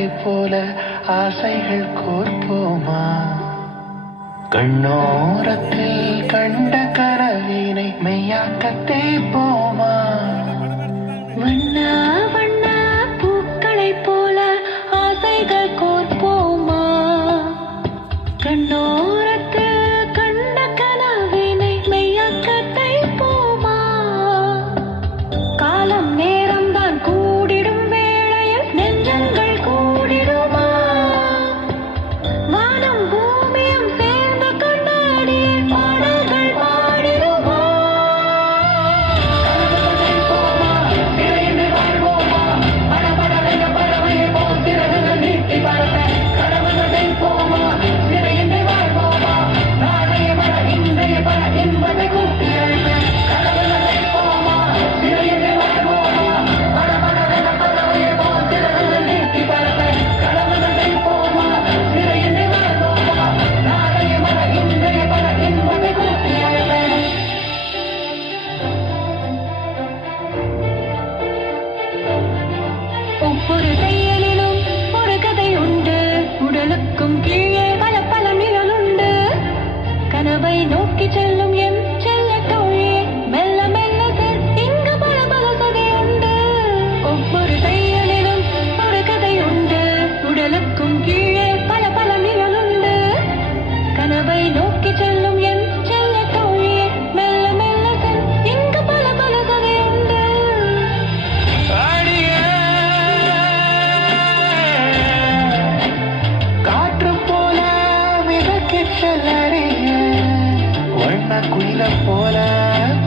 பூக்களை போல ஆசைகள் கோர்ப்போமா? கண்ணோரத்தில் கண்ட கனவினை மெய்யாக்கத்தே போமா? வண்ணா வண்ணா பூக்களை போல ஆசைகள் கோர்ப்போமா? கண்ணோரத்தில் கண்ட கனவினை மெய்யாக்கத்தை போமா? காலம் நேரம் தான் கூடிடும் வேளையில் நெஞ்சங்கள் கூடிடுமா? வானம் பூமியும் சேர்ந்த கண்ணாடியில் பாடல்கள் பாடிடுமா? ஒவ்வொரு தையலிலும் ஒரு கதை உண்டு, உடலுக்கும் கீழே பல பல நிழலுண்டு. கனவை நோக்கி செல்லும் என் செல்ல தோழி, மெல்ல மெல்ல செல், இங்கு பல பல கதை உண்டு. ஒவ்வொரு தையலிலும் ஒரு கதை உண்டு, உடலுக்கும் கீழே பல பல நிழலுண்டு. கனவை நோக்கி செல்லும் என் செல்ல தோழி, மெல்ல மெல்ல செல், இங்கு பல பல கதை உண்டு. காற்று போல மிதக்கிச் செல்லறிய, வண்ண குயில போல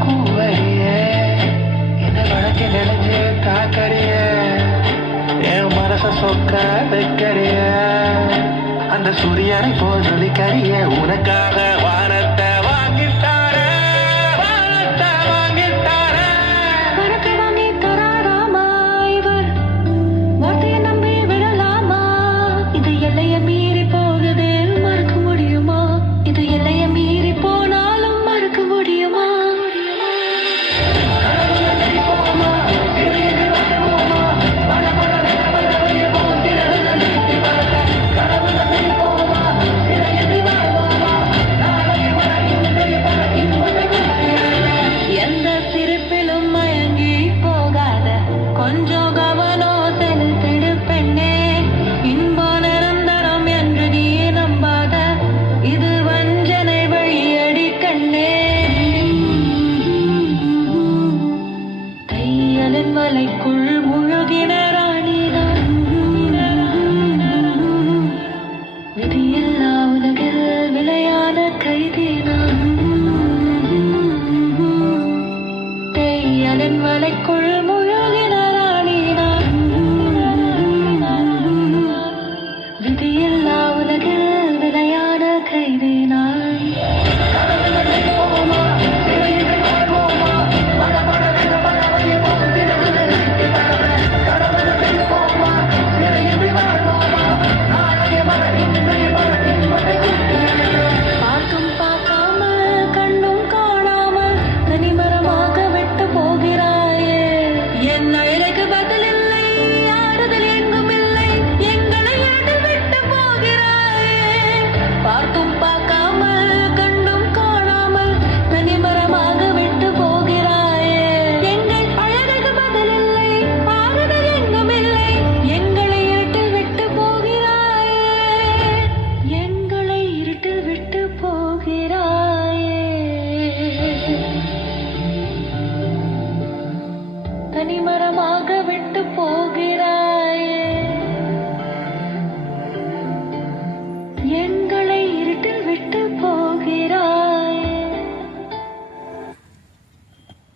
கூவறிய, என்ன வழக்கு நினைஞ்சு காக்கறிய, என் மனச சொக்க வைக்கறிய, அந்த சூரியனை போல் ஜொலிக்கறிய, உனக்காக வான